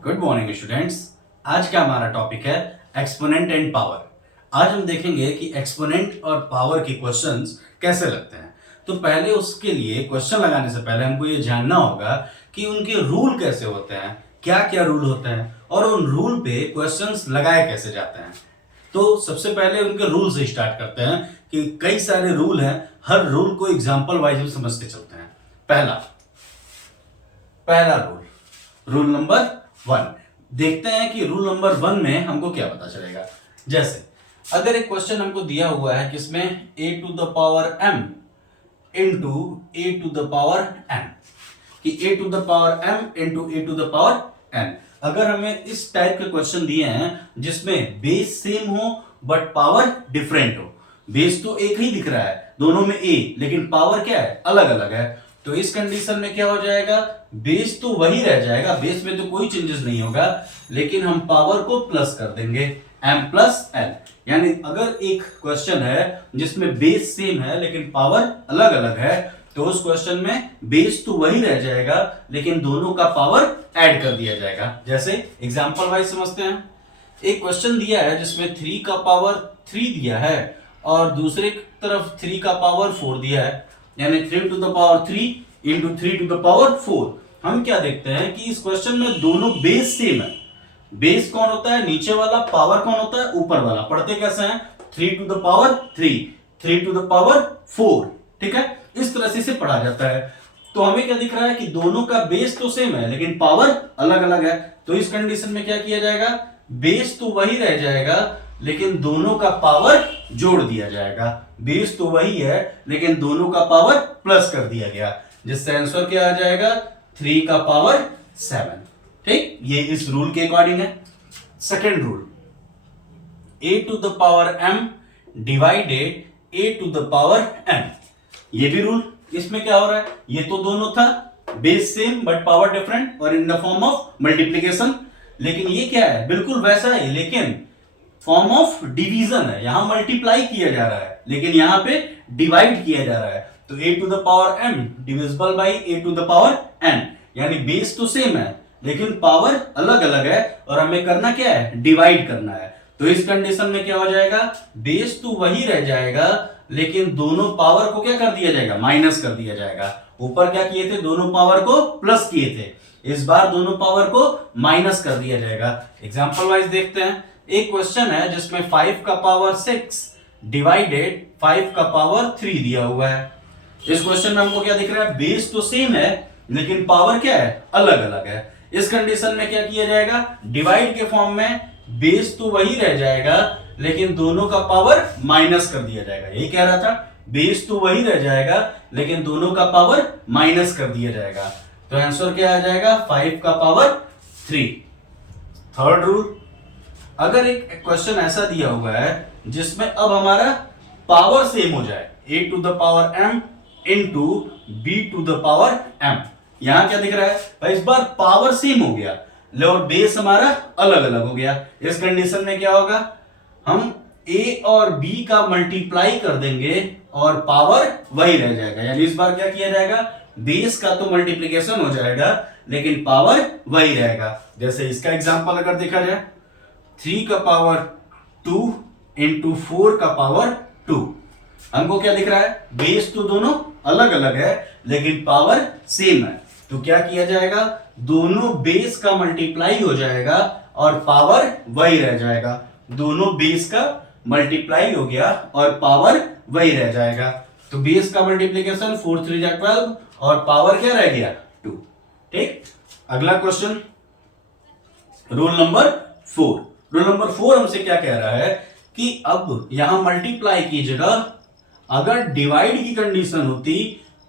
Good morning students. आज का हमारा टॉपिक है एक्सपोनेंट एंड पावर। आज हम देखेंगे कि एक्सपोनेंट और पावर के क्वेश्चंस कैसे लगते हैं। तो पहले उसके लिए क्वेश्चन लगाने से पहले हमको ये जानना होगा कि उनके रूल कैसे होते हैं, क्या क्या रूल होते हैं और उन रूल पे क्वेश्चंस लगाए कैसे जाते हैं। तो सबसे पहले उनके रूल से स्टार्ट करते हैं कि कई सारे रूल हैं, हर रूल को एग्जाम्पल वाइज हम समझते चलते हैं। पहला पहला रूल, रूल नंबर 1। देखते हैं कि रूल नंबर 1 में हमको क्या पता चलेगा। जैसे अगर एक क्वेश्चन हमको दिया हुआ है जिसमें a to the power m into a to the power n, कि a to the power m into a to the power n। अगर हमें इस टाइप के क्वेश्चन दिए हैं जिसमें बेस सेम हो बट पावर डिफरेंट हो, बेस तो एक ही दिख रहा है दोनों में a, लेकिन पावर क्या है, अलग अलग है, तो इस कंडीशन में क्या हो जाएगा, बेस तो वही रह जाएगा, बेस में तो कोई चेंजेस नहीं होगा, लेकिन हम पावर को प्लस कर देंगे m प्लस n। यानी अगर एक क्वेश्चन है जिसमें बेस सेम है लेकिन पावर अलग अलग है, तो उस क्वेश्चन में बेस तो वही रह जाएगा लेकिन दोनों का पावर ऐड कर दिया जाएगा। जैसे एग्जांपल वाइज समझते हैं। एक क्वेश्चन दिया है जिसमें 3 का पावर 3 दिया है और दूसरे तरफ 3 का पावर 4 दिया है, यानी 3 to the power 3 into 3 to the power 4। हम क्या देखते हैं कि इस क्वेश्चन में दोनों बेस सेम है। बेस कौन होता है, नीचे वाला, पावर कौन होता है, ऊपर वाला। पढ़ते कैसे हैं, 3 to the power 3, 3 to the power 4। ठीक है, इस तरह से पढ़ा जाता है। तो हमें क्या दिख रहा है कि दोनों का बेस तो सेम है लेकिन पावर अलग अलग है, तो इस कंडीशन में क्या किया जाएगा, बेस तो वही रह जाएगा लेकिन दोनों का पावर जोड़ दिया जाएगा। बेस तो वही है लेकिन दोनों का पावर प्लस कर दिया गया, जिससे आंसर क्या आ जाएगा, 3 का पावर 7। ठीक, ये इस रूल के अकॉर्डिंग है। Second rule, a to the power m divided a to the power n। ये भी रूल, इसमें क्या हो रहा है, ये तो दोनों था base same but power different और in the form of multiplication, लेकिन ये क्या है, बिल्कुल वैसा ही लेकिन फॉर्म ऑफ डिवीजन है। यहां मल्टीप्लाई किया जा रहा है लेकिन यहां पे डिवाइड किया जा रहा है, तो a to the power m divisible by a to the power n। यानी बेस तो सेम है लेकिन पावर अलग अलग है और हमें करना क्या है, डिवाइड करना है। तो इस कंडीशन में क्या हो जाएगा, बेस तो वही रह जाएगा लेकिन दोनों पावर को क्या कर दिया जाएगा, माइनस कर दिया जाएगा। ऊपर क्या किए थे, दोनों पावर को प्लस किए थे, इस बार दोनों पावर को माइनस कर दिया जाएगा। एग्जांपल वाइज देखते हैं। एक क्वेश्चन है जिसमें 5 का पावर 6 डिवाइडेड 5 का पावर 3 दिया हुआ है। इस क्वेश्चन में हमको क्या दिख रहा है, बेस तो सेम है लेकिन पावर क्या है, अलग अलग है। इस कंडीशन में क्या किया जाएगा, डिवाइड के फॉर्म में बेस तो वही रह जाएगा लेकिन दोनों का पावर माइनस कर दिया जाएगा। यही कह रहा था, बेस तो वही रह जाएगा लेकिन दोनों का पावर माइनस कर दिया जाएगा, तो आंसर क्या आ जाएगा, 5 का पावर 3। थर्ड रूल, अगर एक क्वेश्चन ऐसा दिया हुआ है जिसमें अब हमारा पावर सेम हो जाए, a to the power m into b to the power m। यहां क्या दिख रहा है भाई, इस बार पावर सेम हो गया और बेस हमारा अलग अलग हो गया। इस कंडीशन में क्या होगा, हम a और b का मल्टीप्लाई कर देंगे और पावर वही रह जाएगा। यानी इस बार क्या किया जाएगा, बेस का तो मल्टीप्लीकेशन हो जाएगा लेकिन पावर वही रहेगा। जैसे इसका एग्जांपल अगर देखा जाए, 3 का पावर 2 इंटू 4 का पावर 2। हमको क्या दिख रहा है, बेस तो दोनों अलग अलग है लेकिन पावर सेम है, तो क्या किया जाएगा, दोनों बेस का मल्टीप्लाई हो जाएगा और पावर वही रह जाएगा। दोनों बेस का मल्टीप्लाई हो गया और पावर वही रह जाएगा, तो बेस का मल्टीप्लीकेशन 4 3 जा 12 और पावर क्या रह गया, 2। ठीक, अगला question, rule number 4। Rule number 4 हमसे क्या कह रहा है कि अब यहां मल्टीप्लाई की जगह अगर डिवाइड की कंडीशन होती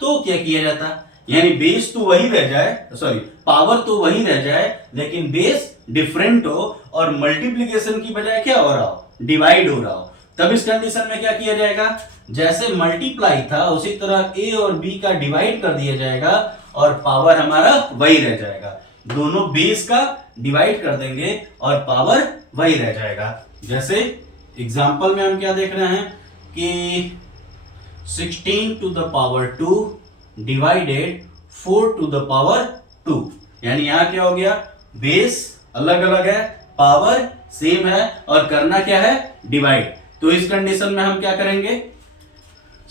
तो क्या किया जाता, यानी बेस तो वही रह जाए, सॉरी पावर तो वही रह जाए लेकिन बेस डिफरेंट हो और मल्टीप्लीकेशन की बजाय क्या हो रहा हो, डिवाइड हो रहा हो, तब इस कंडीशन में क्या किया जाएगा, जैसे मल्टीप्लाई था उसी तरह a और b का डिवाइड कर दिया जाएगा और पावर हमारा वही रह जाएगा। दोनों बेस का डिवाइड कर देंगे और पावर वही रह जाएगा। जैसे एग्जांपल में हम क्या देख रहे हैं कि 16 to the power 2 divided 4 to the power 2। यानी यहां क्या हो गया, बेस अलग अलग है, पावर सेम है और करना क्या है, डिवाइड। तो इस कंडीशन में हम क्या करेंगे,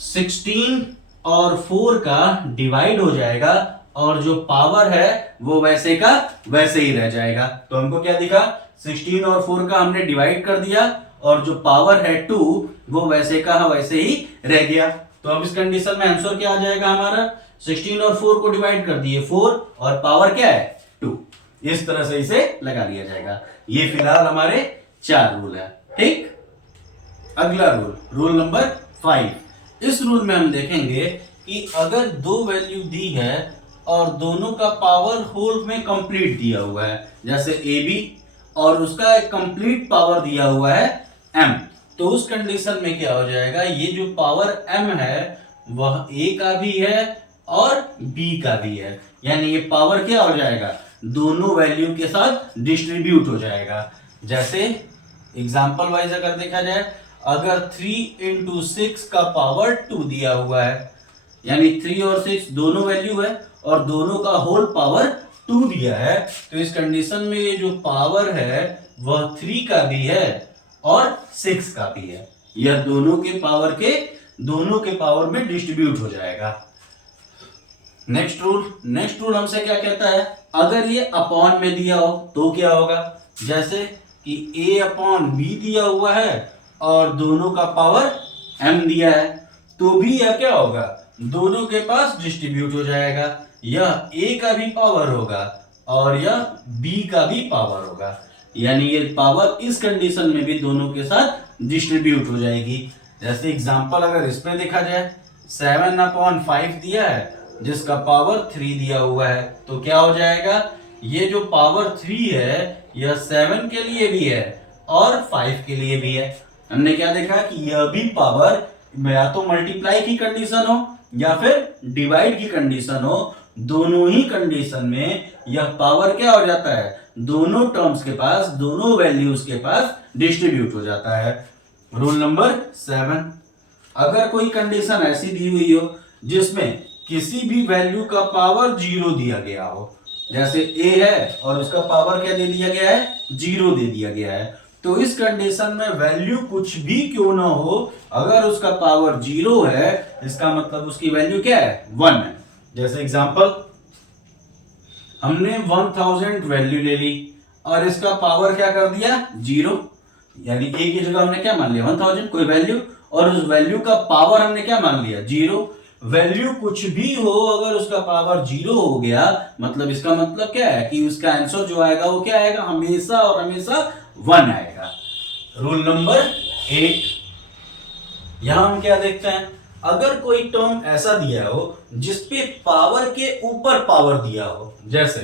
16 और 4 का डिवाइड हो जाएगा और जो पावर है वो वैसे का वैसे ही रह जाएगा। तो हमको क्या दिखा, 16 और 4 का हमने डिवाइड कर दिया और जो पावर है 2 वो वैसे का वैसे ही रह गया। तो अब इस कंडीशन में आंसर क्या आ जाएगा हमारा, 16 और 4 को डिवाइड कर दिए 4 और पावर क्या है 2। इस तरह से इसे लगा लिया जाएगा। ये फिलहाल हमारे 4 रूल है। ठीक, अगला रूल, रूल नंबर 5। इस रूल में हम देखेंगे कि अगर दो वैल्यू दी है और दोनों का पावर होल में कंप्लीट दिया हुआ है, जैसे ए बी और उसका एक कंप्लीट पावर दिया हुआ है m, तो उस कंडीशन में क्या हो जाएगा, ये जो पावर m है वह a का भी है और b का भी है, यानी ये पावर क्या हो जाएगा, दोनों वैल्यू के साथ डिस्ट्रीब्यूट हो जाएगा। जैसे एग्जांपल वाइज अगर देखा जाए, अगर 3 into 6 का पावर 2 दिया हुआ है, यानी 3 और 6 दोनों वैल्यू है और दोनों का होल पावर 2 दिया है, तो इस कंडीशन में ये जो पावर है वह 3 का भी है और 6 का भी है। यह दोनों के पावर में डिस्ट्रीब्यूट हो जाएगा। नेक्स्ट रूल हमसे क्या कहता है, अगर ये अपॉन में दिया हो तो क्या होगा, जैसे कि a अपॉन b दिया हुआ है और दोनों का पावर m दिया है, तो भी यह क्या होगा, दोनों के पास डिस्ट्रीब्यूट हो जाएगा। यह a का भी पावर होगा और यह b का भी पावर होगा, यानी ये पावर इस कंडीशन में भी दोनों के साथ डिस्ट्रीब्यूट हो जाएगी। जैसे एग्जांपल अगर इसमें देखा जाए, 7/5 दिया है जिसका पावर 3 दिया हुआ है, तो क्या हो जाएगा, ये जो पावर 3 है यह 7 के लिए भी है और 5 के लिए भी है। हमने क्या देखा कि यह भी पावर या तो मल्टीप्लाई की कंडीशन हो या फिर डिवाइड की कंडीशन हो, दोनों ही कंडीशन में यह पावर क्या हो जाता है, दोनों टर्म्स के पास, दोनों वैल्यूज के पास डिस्ट्रीब्यूट हो जाता है। रूल नंबर 7, अगर कोई कंडीशन ऐसी दी हुई हो जिसमें किसी भी वैल्यू का पावर 0 दिया गया हो, जैसे a है और उसका पावर क्या दे दिया गया है, 0 दे दिया गया है, तो इस कंडीशन में वैल्यू कुछ भी क्यों ना हो, अगर उसका पावर 0 है इसका मतलब उसकी वैल्यू क्या है, 1 है। जैसे एग्जांपल, हमने 1000 वैल्यू ले ली और इसका पावर क्या कर दिया 0, यानी a की जगह हमने क्या मान लिया 1000 कोई वैल्यू, और उस वैल्यू का पावर हमने क्या मान लिया 0। वैल्यू कुछ भी हो अगर उसका पावर 0 हो गया, मतलब इसका मतलब क्या है कि उसका आंसर जो आएगा वो क्या आएगा, हमेशा और हमेशा 1 आएगा। रूल नंबर 8, यहां हम क्या देखते हैं, अगर कोई टर्म ऐसा दिया हो जिसपे पावर के ऊपर पावर दिया हो, जैसे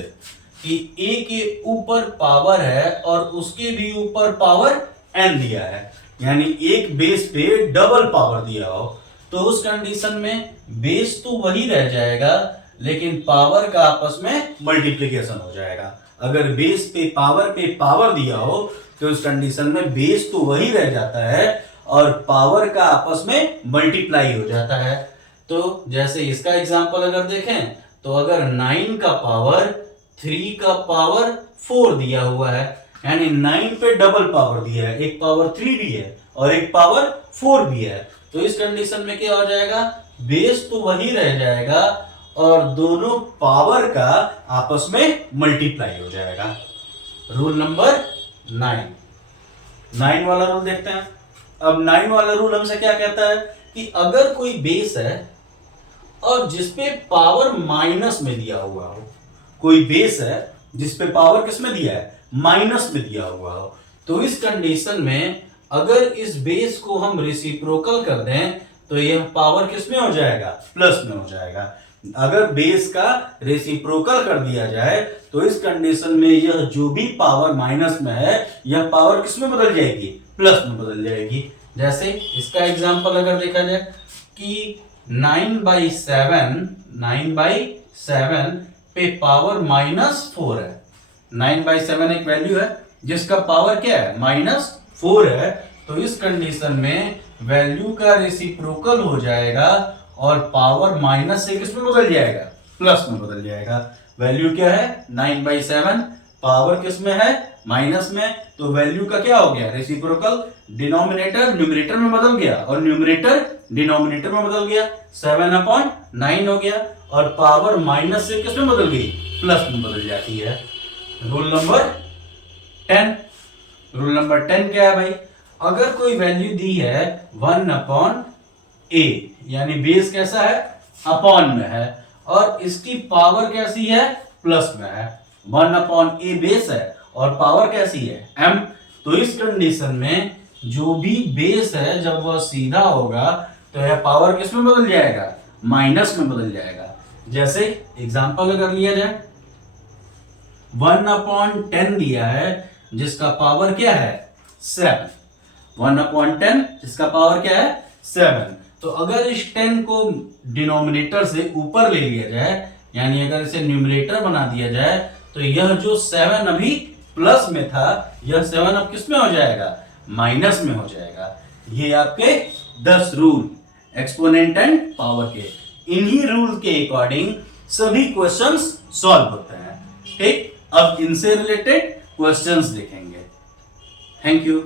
कि a के ऊपर पावर है और उसके भी ऊपर पावर n दिया है, यानी एक बेस पे डबल पावर दिया हो, तो उस कंडीशन में बेस तो वही रह जाएगा लेकिन पावर का आपस में मल्टीप्लिकेशन हो जाएगा। अगर बेस पे पावर दिया हो तो उस कंडीशन में बेस तो वही रह जाता है और पावर का आपस में मल्टीप्लाई हो जाता है। तो जैसे इसका एग्जांपल अगर देखें, तो अगर 9 का पावर 3 का पावर 4 दिया हुआ है, यानी 9 पे डबल पावर दिया है, एक पावर 3 भी है और एक पावर 4 भी है, तो इस कंडीशन में क्या हो जाएगा, बेस तो वही रह जाएगा और दोनों पावर का आपस में मल्टीप्लाई हो जाएगा। रूल नंबर 9 वाला रूल देखते हैं। अब 9 वाला रूल हमसे क्या कहता है कि अगर कोई बेस है और जिसपे पावर माइनस में दिया हुआ हो, कोई बेस है जिसपे पावर किसमें दिया है, माइनस में दिया हुआ हो, तो इस कंडीशन में अगर इस बेस को हम रेसिप्रोकल कर दें तो यह पावर किसमें हो जाएगा, प्लस में हो जाएगा। अगर बेस का रेसिप्रोकल कर दिया जाए तो इस कंडीशन में यह जो भी पावर माइनस में है यह पावर किसमें बदल जाएगी, प्लस में बदल जाएगी। जैसे इसका एग्जांपल अगर देखा जाए कि 9/7 पे पावर -4 है, 9/7 एक वैल्यू है जिसका पावर क्या है, -4 है, तो इस कंडीशन में वैल्यू का रेसिप्रोकल हो जाएगा और पावर माइनस से किसमें बदल जाएगा, प्लस में बदल जाएगा। वैल्यू क्या है 9/7, पावर किस में है, माइनस में, तो वैल्यू का क्या हो गया, रेसिप्रोकल, डिनोमिनेटर न्यूमरेटर में बदल गया और न्यूमरेटर डिनोमिनेटर में बदल गया, 7/9 हो गया, और पावर माइनस से किस में बदल गई, प्लस में बदल जाती है। रूल नंबर 10, रूल नंबर 10 क्या है भाई, अगर कोई वैल्यू दी है 1/a, यानी बेस कैसा है, अपॉन में है, और इसकी पावर कैसी है, प्लस में है, 1/a बेस है और पावर कैसी है, m, तो इस कंडीशन में जो भी बेस है जब वह सीधा होगा तो यह पावर किस में बदल जाएगा, माइनस में बदल जाएगा। जैसे एग्जांपल अगर लिया जाए, 1/10 दिया है जिसका पावर क्या है, 7, 1/10 जिसका पावर क्या है, 7, तो अगर इस 10 को डिनोमिनेटर से ऊपर ले लिया जाए, यानी अगर इसे न्यूमरेटर बना दिया जाए, तो यह जो 7 अभी प्लस में था, यह 7 अब किस में हो जाएगा, माइनस में हो जाएगा। ये आपके 10 रूल एक्सपोनेंट एंड पावर के, इन्हीं रूल के अकॉर्डिंग सभी क्वेश्चंस सॉल्व होते हैं। ठीक, अब इनसे रिलेटेड क्वेश्चंस देखेंगे। Thank you.